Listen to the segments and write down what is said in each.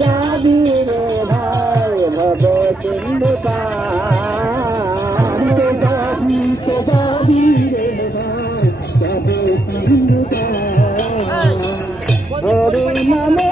যাবি রে ভাই ভব সিন্ধু পার যাবি রে ভাই ভব সিন্ধু পার হরি নামে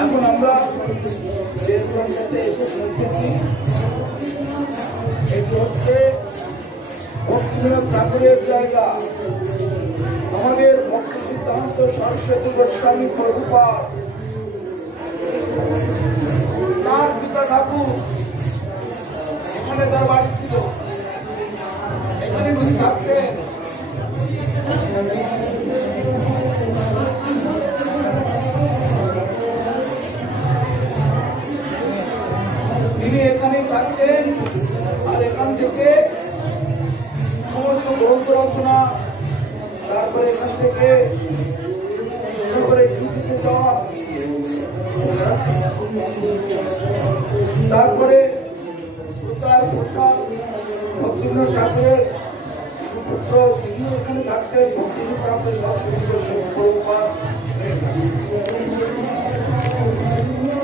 এখন আমরা এটি হচ্ছে ভক্তিনাথ ঠাকুরের জায়গা। আমাদের ভক্তি সিদ্ধান্ত সরস্বতী গোস্বামী প্রভুপাদ তার পিতা ঠাকুর এখানে তার বাড়ি ছিল, এখানে থাকতেন। তিনি এখানে থাকতেন আর এখান থেকে সমস্ত গ্রন্থ রচনা, তারপরে এখান থেকে তারপরে প্রসাদ ভক্তিনাথ ঠাকুরের পুত্র তিনি এখানে থাকতেন। ভক্তিনাথ ঠাকুরের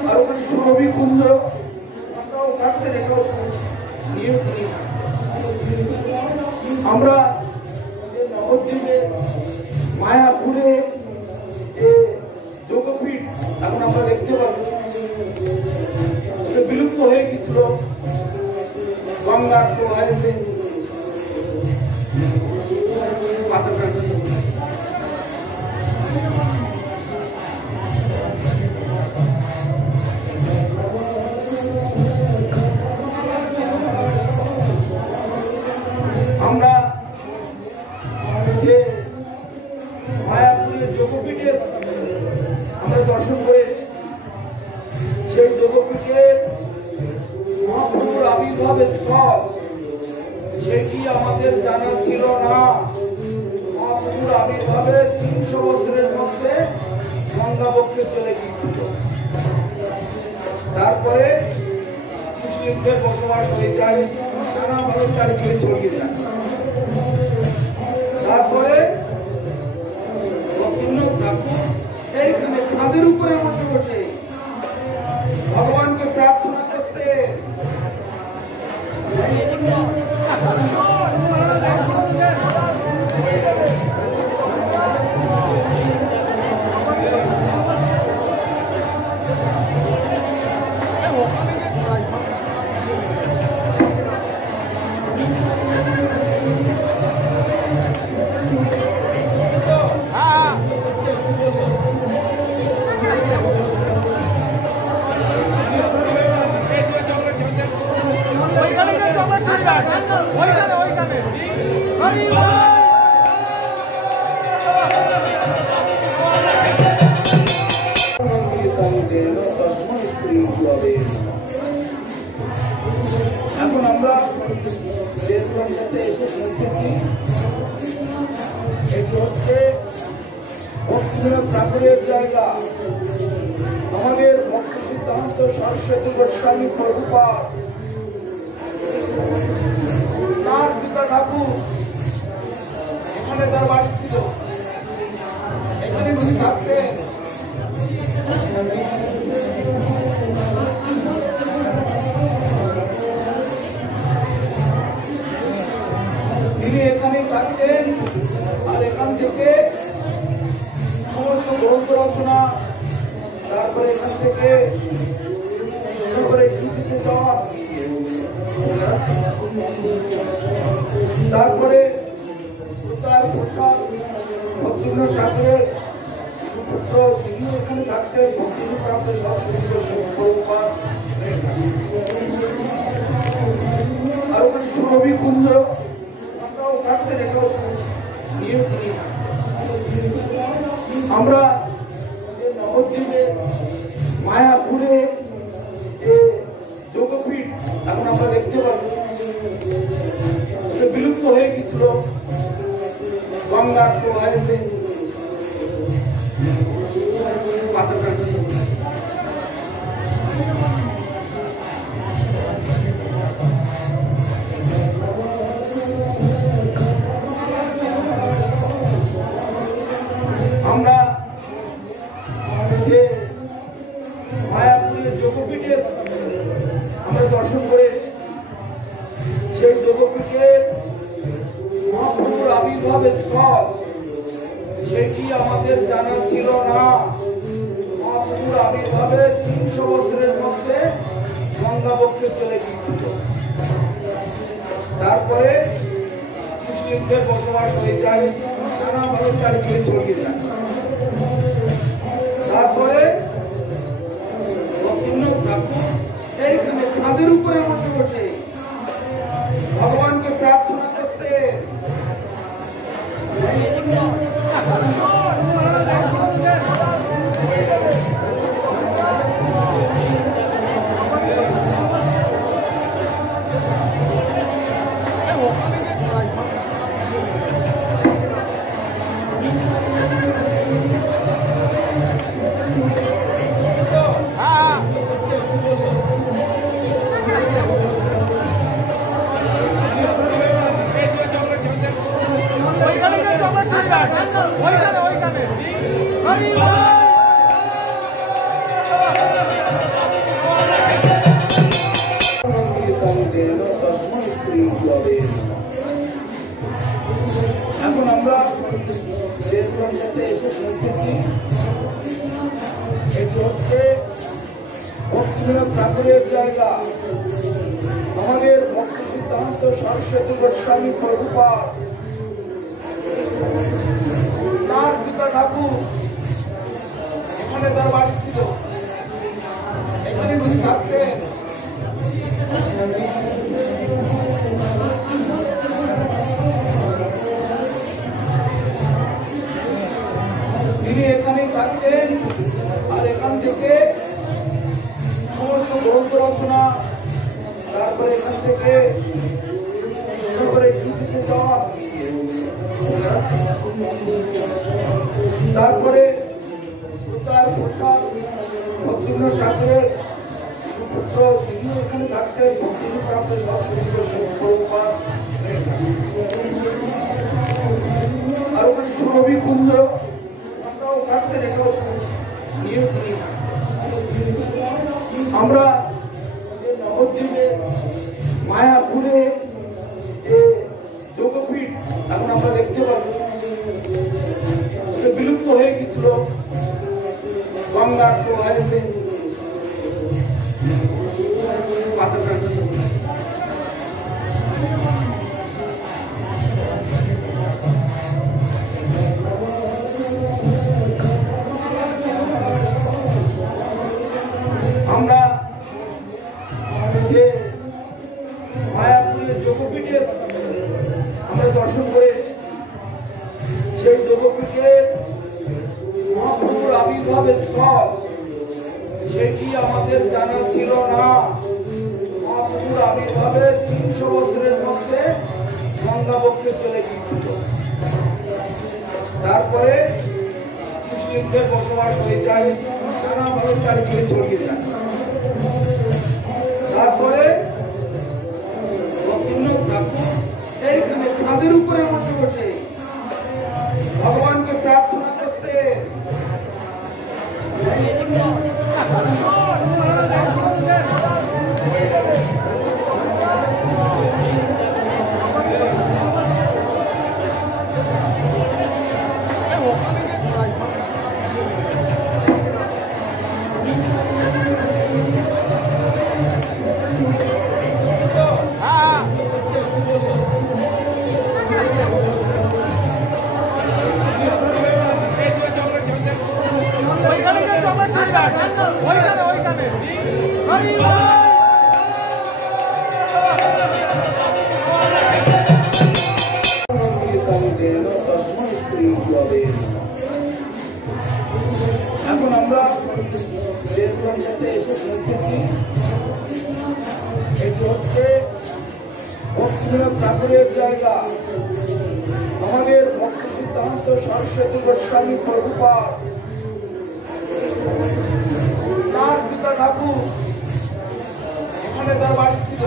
আর ওখানে সুরভি কুঞ্জ আমরাও থাকতেন। আমরা নবদ্বীপে মায়াপুরে যে যোগপীঠ এখন আমরা দেখতে পাবো, বিলুপ্ত হয়ে গেছিল গঙ্গার প্রবাহে। আমরা যে মায়াপুরের যোগপীঠের আমরা দর্শন করে সেই যোগপীঠের মহাপ্রভুর আবির্ভাবের স্থল সেটি আমাদের জানা ছিল না। মহাপ্রভুর আবির্ভাবের 300 বছরের মধ্যে গঙ্গাবক্ষে চলে গিয়েছিল। তারপরে মুসলিমদের বসবাস হয়ে যায়, নানা ভাবে চারিদিকে ছড়িয়ে যায়। তারপরে ভক্তিনাথ ঠাকুর এইখানে ছাদের উপরে বসে বসে ভগবানকে প্রার্থনা করতে এখন আমরা দেশগঞ্জে এসে পৌঁছেছি। এটি হচ্ছে ভক্তিবিনোদ ঠাকুরের জায়গা। আমাদের ভক্ত সিদ্ধান্ত সরস্বতী গোস্বামী প্রভুপাদ তার পিতা ঠাকুর এখানে তার বাড়ি ছিল, এখানে উনি থাকতেন। তিনি এখানেই থাকতেন আর এখান থেকে সমস্ত গ্রন্থ রচনা, তারপরে এখান থেকে তারপরে তার প্রসাদ ভক্তিবিনোদ ঠাকুরের পুত্র তিনি এখানে থাকতেন। ভক্তিবিনোদ ঠাকুরের আর ওখানে সুরভি কুঞ্জ আমরাও থাকতে দেখো। আমরা নবদ্বীপে মায়াপুরে যে যোগপীঠ এখন আমরা দেখতে পাচ্ছি বিলুপ্ত হয়ে গেছিল গঙ্গার প্রবাহেতে। আমরা যে মায়াপুরের যোগপীঠের আমরা দর্শন করে সেই যোগপীঠের মহাপ্রভুর আবির্ভাবের স্থল সেটি আমাদের জানা ছিল না। মহাপ্রভুর আবির্ভাবের 300 বছরের মধ্যে গঙ্গাবক্ষে চলে গিয়েছিল। তারপরে মুসলিমদের বসবাস হয়ে যায়, নানা ভাবে চারিদিকে ছড়িয়ে যায়। তারপরে ভক্তিবিনোদ ঠাকুর এইখানে ছাদের উপরে বসে বসে ভগবানকে প্রার্থনা করতে এখন আমরা দেশগঞ্জে এসে পৌঁছেছি। এটি হচ্ছে ভক্তিবিনোদ ঠাকুরের জায়গা। আমাদের ভক্ত সিদ্ধান্ত সরস্বতী গোস্বামী প্রভুপাদ তার পিতা ঠাকুর এখানে তার বাড়ি ছিল, এখানে উনি থাকতেন। তিনি এখানেই থাকতেন আর এখান থেকে সমস্ত গ্রন্থ রচনা, তারপরে এখান থেকে তারপরে তার প্রসাদ ভক্তিবিনোদ ঠাকুরের পুত্র তিনি এখানে থাকতেন। ভক্তিবিনোদ ঠাকুরের আর ওখানে সুরভি কুঞ্জ আমরাও থাকতে দেখো। আমরা নবদ্বীপে মায়াপুরে যে যোগপীঠ এখন আমরা দেখতে পাচ্ছি বিলুপ্ত হয়ে গেছিল গঙ্গার প্রবাহেতে। বক্ষে চলে গিয়েছিল। তারপরে মুসলিমদের বসবাস হয়ে যায়, নানাভাবে চারিদিকে ছড়িয়ে যায়। তারপরে রবীন্দ্রনাথ ঠাকুর এইখানে ছাদের উপরে বসে বসে ভগবানকে প্রার্থনা করতে এখন আমরা দেশগঞ্জে এসে পৌঁছেছি। এটি হচ্ছে ভক্তিনাথ ঠাকুরের জায়গা। আমাদের ভক্তি সিদ্ধান্ত সরস্বতী গোস্বামী প্রভুপাদ তার পিতা ঠাকুর এখানে তার বাড়ি ছিল,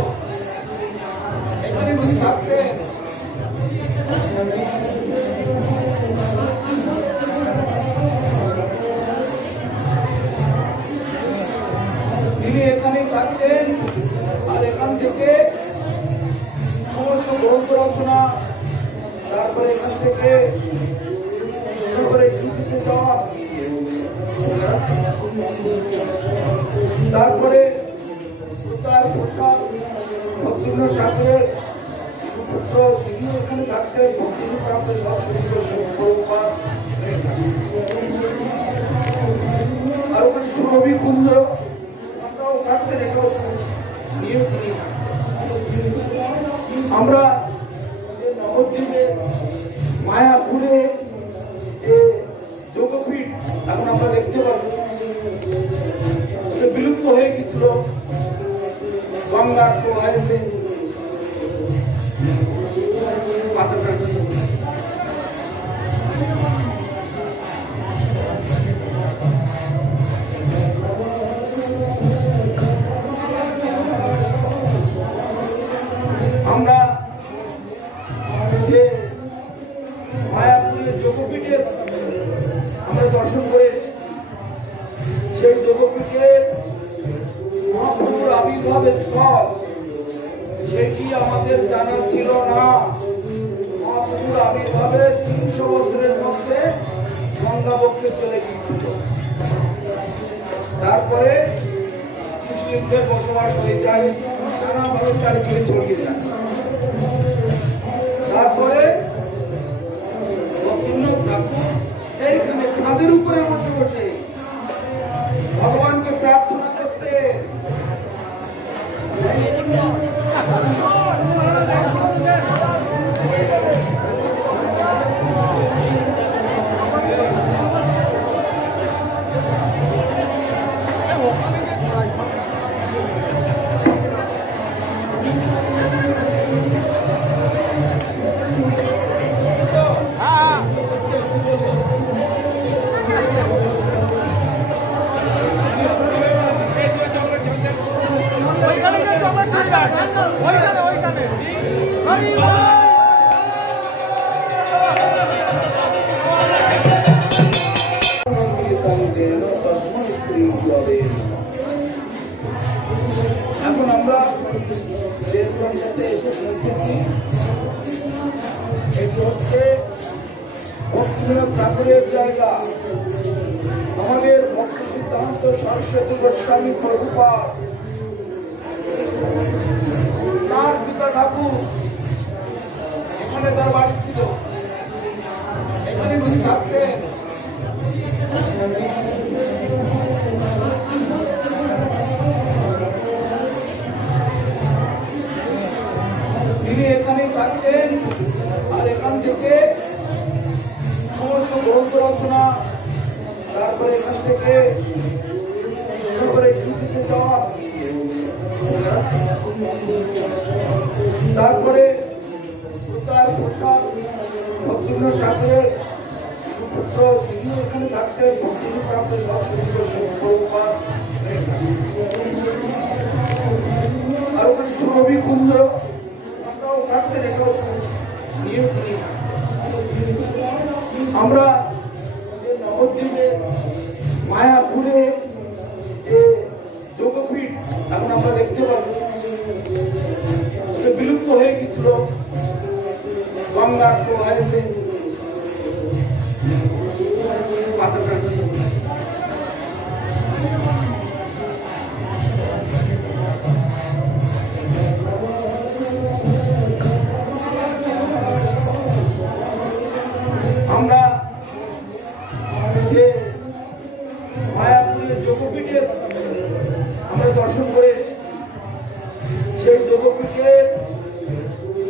এখানে উনি থাকতেন। তিনি এখানেই থাকতেন আর এখান থেকে সমস্ত গ্রন্থ রচনা, তারপরে এখান থেকে তারপরে ভক্তিনাথ ঠাকুরের পুত্র তিনি এখানে থাকতেন। ভক্তিনাথ ঠাকুরের আর ওখানে সুরভি কুঞ্জ আমরাও থাকতেন। এটাও আমরা নবদ্বীপে মায়াপুরে যোগপীঠ এখন আমরা দেখতে পাবো, বিলুপ্ত হয়ে গেছিল গঙ্গার প্রবাহে। আমরা যে মায়াপুরের যোগপীঠের আমরা দর্শন করে সেই যোগপীঠের মহাপ্রভুর আবির্ভাবের স্থল সেটি আমাদের জানা ছিল না। মহাপ্রভুর আবির্ভাবের 300 বছরের মধ্যে গঙ্গা বক্ষে চলে গিয়েছিল। তারপরে মুসলিমদের বসবাস হয়ে যায়, নানাভাবে চারিদিকে ছড়িয়ে যায়। তারপরে রবীন্দ্রনাথ ঠাকুর এইখানে ছাদের উপরে বসে বসে ভগবানকে প্রার্থনা করতে এখন আমরা দেশগঞ্জে এসে পৌঁছেছি। এটি হচ্ছে ভক্তিনাথ ঠাকুরের জায়গা। আমাদের ভক্তি সিদ্ধান্ত সরস্বতী গোস্বামী প্রভুপাদ তার পিতা ঠাকুর এখানে তার বাড়ি ছিল, এখানে উনি থাকতেন। তিনি এখানেই থাকতেন আর এখান থেকে সমস্ত গ্রন্থ রচনা, তারপরে এখান থেকে তারপরে প্রসাদ ভক্তিবিনোদ ঠাকুরের পুত্র তিনিও এখানে থাকতেন। ভক্তিবিনোদ ঠাকুরের আর ওখানে রবি কুঞ্জ আমরাও থাকতেন। এটাও নিয়োগ করি। আমরা নবদ্বীপে মায়াপুরে যে যোগপীঠ এখন আমরা দেখতে পাবো বিলুপ্ত হয়ে গেছিল গঙ্গার প্রবাহেতে। আমরা যে মায়াপুরের যোগপীঠের আমরা দর্শন করে সেই যোগপীঠের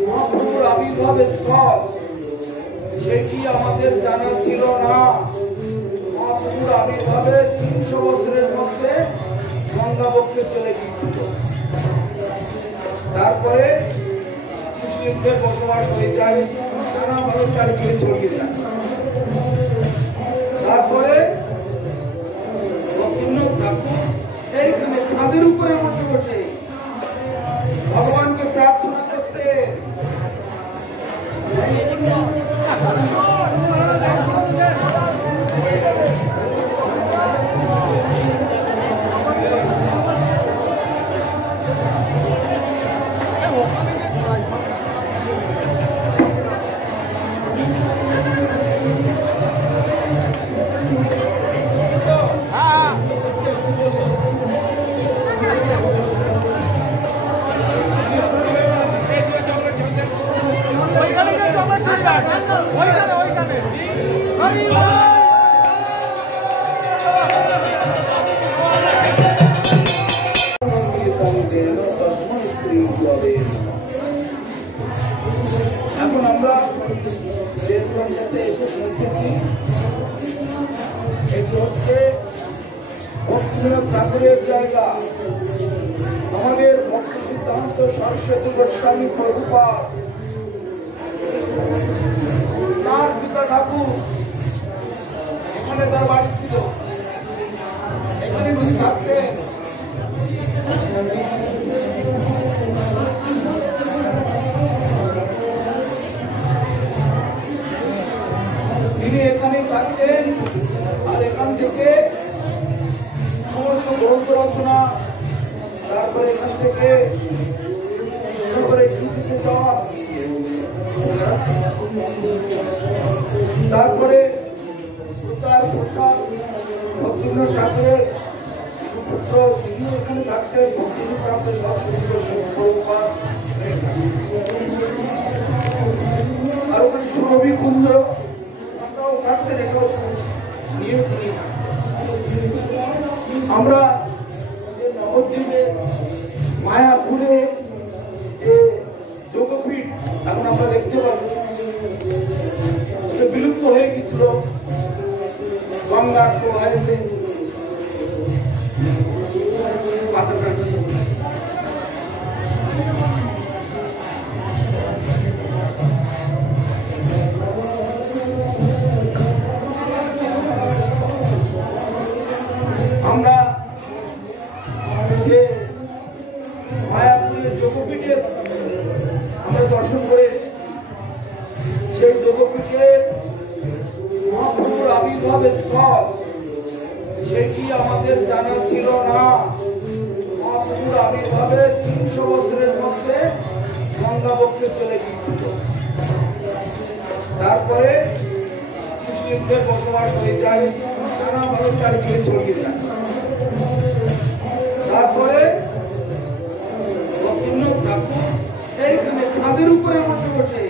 মহাপ্রভুর আবির্ভাবের স্থল সেটি আমাদের জানা ছিল না। মহাপ্রভুর আবির্ভাবের 300 বছরের মধ্যে গঙ্গাবক্ষে চলে গিয়েছিল। তারপরে মুসলিমদের বসবাস হয়ে যায়, নানা ভাবে চারিদিকে ছড়িয়ে যায়। তারপরে ভক্তিবিনোদ ঠাকুর এইখানে ছাদের উপরে বসে বসে ভগবানকে প্রার্থনা করতে এখন আমরা যে সাথে এসে পৌঁছেছি এটি হচ্ছে ভক্তিবিনোদ ঠাকুরের জায়গা। আমাদের ভক্তি সিদ্ধান্ত সরস্বতী গোস্বামী প্রভুপাদ তার পিতা ঠাকুর এখানে তার বাড়ি ছিল, এখানে থাকতেন। তিনি এখানে থাকতেন আর এখান থেকে সমস্ত গ্রন্থ রচনা, তারপরে এখান থেকে তারপরে ভক্তিবিনোদ ঠাকুরের পুত্র তিনিও এখানে থাকতেন। ভক্তিবিনোদ ঠাকুরের আর ওখানে রবি কুঞ্জ আমরাও থাকতেন। এটাও নিয়োগ করি। আমরা নবদ্বীপে মায়াপুরে যে যোগপীঠ এখন আমরা দেখতে পাবো বিলুপ্ত হয়ে গেছিল গঙ্গার প্রবাহেতে। আমরা যে মায়াপুরের যোগপীঠের আমরা দর্শন করে সেই যোগপীঠের মহাপ্রভুর আবির্ভাবের স্থল সেটি আমাদের জানা ছিল না। মহাপ্রভুর আবির্ভাবের 300 বছরের মধ্যে গঙ্গাবক্ষে চলে গিয়েছিল। তারপরে মুসলিমদের বসবাস হয়ে যায়, নানা ভাবে চারিদিকে ছড়িয়ে যায়। তারপরে ভক্তিবিনোদ ঠাকুর এইখানে ছাদের উপরে বসে বসে